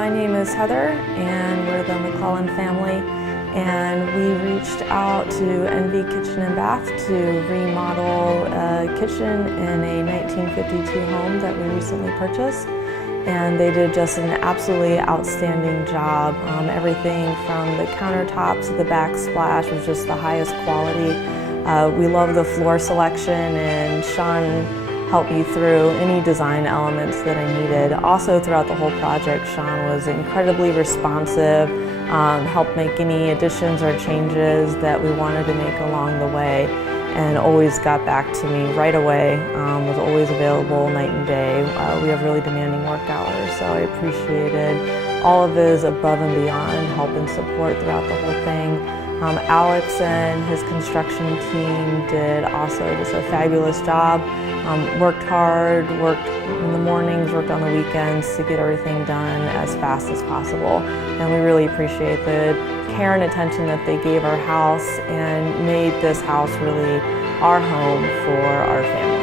My name is Heather, and we're the McClellan family, and we reached out to NV Kitchen and Bath to remodel a kitchen in a 1952 home that we recently purchased. And they did just an absolutely outstanding job. Everything from the countertops to the backsplash was just the highest quality. We love the floor selection, and Sean helped me through any design elements that I needed. Also throughout the whole project, Sean was incredibly responsive, helped make any additions or changes that we wanted to make along the way, and always got back to me right away, was always available night and day. We have really demanding work hours, so I appreciated all of his above and beyond help and support throughout the whole thing. Alex and his construction team did also just a fabulous job. Worked hard, worked in the mornings, worked on the weekends to get everything done as fast as possible. And we really appreciate the care and attention that they gave our house and made this house really our home for our family.